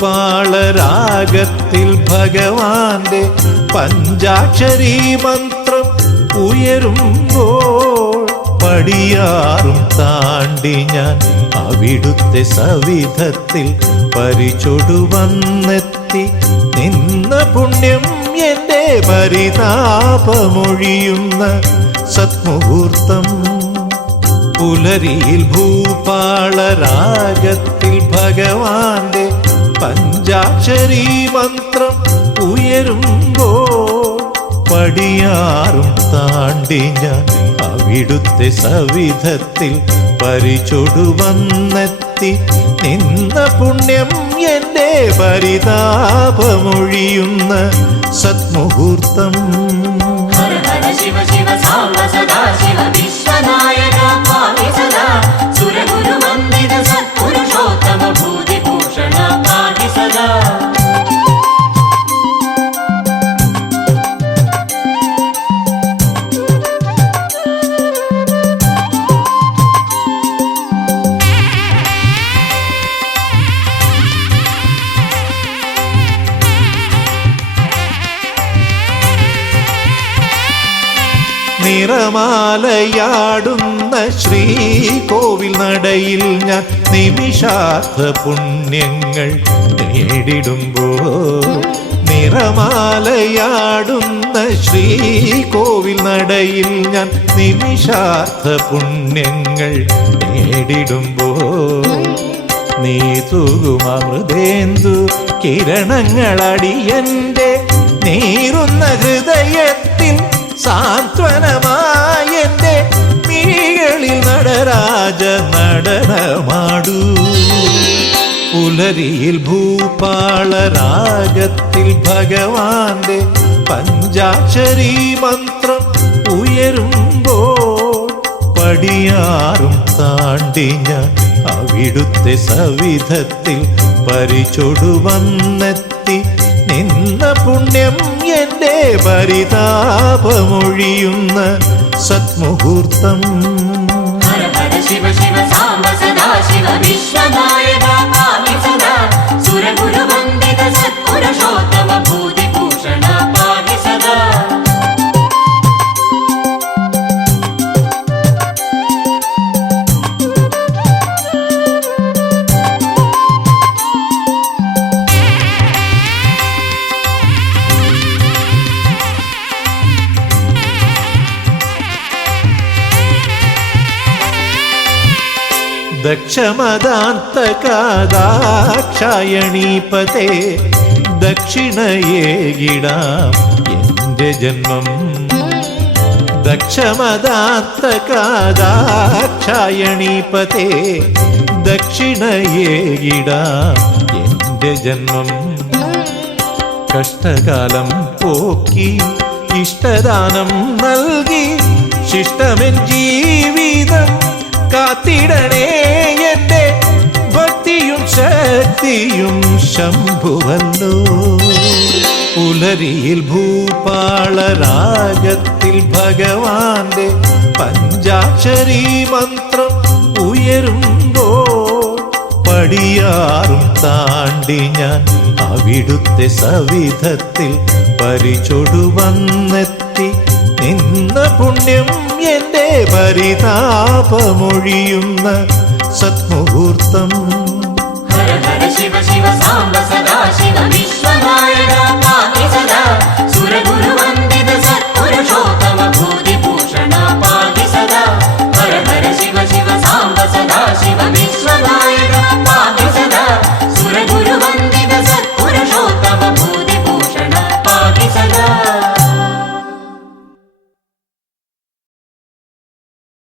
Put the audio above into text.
ഭൂപാളരാഗത്തിൽ ഭഗവാന്റെ പഞ്ചാക്ഷരീ മന്ത്രം ഉയരുമ്പോൾ പടിയാറും താണ്ടി ഞാൻ അവിടുത്തെ സവിധത്തിൽ പരിചൊടുവന്നെത്തി നിന്ന പുണ്യം എന്റെ പരിതാപമൊഴിയുന്ന സത്മുഹൂർത്തം. പുലരിയിൽ ഭൂപാളരാഗത്തിൽ ഭഗവാന്റെ പഞ്ചാക്ഷരീ മന്ത്രം ഉയരുമ്പോൾ പടിയാറും താണ്ടി ഞാൻ അവിടുത്തെ സവിധത്തിൽ പരിചൊടുവന്നെത്തി നിന്ന പുണ്യം എന്റെ പരിതാപമൊഴിയുന്ന സത്മുഹൂർത്തം. ശിവ ശിവ സാംബ സദാ ശിവ വിശ്വനായക പാഹി സദാ സുരഗുരു വന്ദിത സത്പുരുഷോത്തമ ഭൂതിഭൂഷണ പാഹി സദാ. നിറമാലയാടുന്ന ശ്രീകോവിൽ നടയിൽ ഞാൻ നിമിഷാർത്ഥ പുണ്യങ്ങൾ നേടിടുമ്പോൾ നിറമാലയാടുന്ന ശ്രീകോവിൽ നടയിൽ ഞാൻ നിമിഷാർത്ഥ പുണ്യങ്ങൾ നേടിടുമ്പോൾ നീ തൂകുമൃതേന്ദു കിരണങ്ങളടിയന്റെ നീറുന്ന ഹൃദയത്തിൽ സാന്ത്വനമായെന്റെ മിഴികളിൽ നടരാജ നടനമാടൂ. പുലരിയിൽ ഭൂപാളരാഗത്തിൽ ഭഗവാന്റെ പഞ്ചാക്ഷരീ മന്ത്രം ഉയരുമ്പോൾ പടിയാറും താണ്ടി ഞാൻ അവിടുത്തെ സവിധത്തിൽ പരിചൊടുവന്നെത്തി നിന്ന പുണ്യം എന്റെ പരിതാപമൊഴിയുന്ന സത്മുഹൂർത്തം. ശിവ ശിവ സാംബ സദാ ശിവ വിശ്വനായക പാഹി സദാ സുരഗുരു വന്ദിത സത്പുരുഷോത്തമ ഭൂതിഭൂഷണ പാഹി സദാ. ദക്ഷമദാന്തകാദാക്ഷായണീപതേ ദക്ഷിണയേകിടാം എന്റെ ജന്മം. ദക്ഷമദാന്തകാദാക്ഷായണീപതേ ദക്ഷിണയേകിടാം എന്റെ ജന്മം. കഷ്ടകാലം പോക്കി ഇഷ്ടദാനം നൽകി ശിഷ്ടമെൻ ജീവിതം കാത്തിടണേ എന്റെ ഭക്തിയും ശക്തിയും ശംഭുവല്ലോ. പുലരിയിൽ ഭൂപാളരാഗത്തിൽ ഭഗവാന്റെ പഞ്ചാക്ഷരീ മന്ത്രം ഉയരുമ്പോൾ പടിയാറും താണ്ടി ഞാൻ അവിടുത്തെ സവിധത്തിൽ പരിചൊടുവന്നെത്തി നിന്ന പുണ്യം എന്റെ പരിതാപമൊഴിയുന്ന സത്മുഹൂർത്തം. ഹര ഹര ശിവ ശിവ സാംബ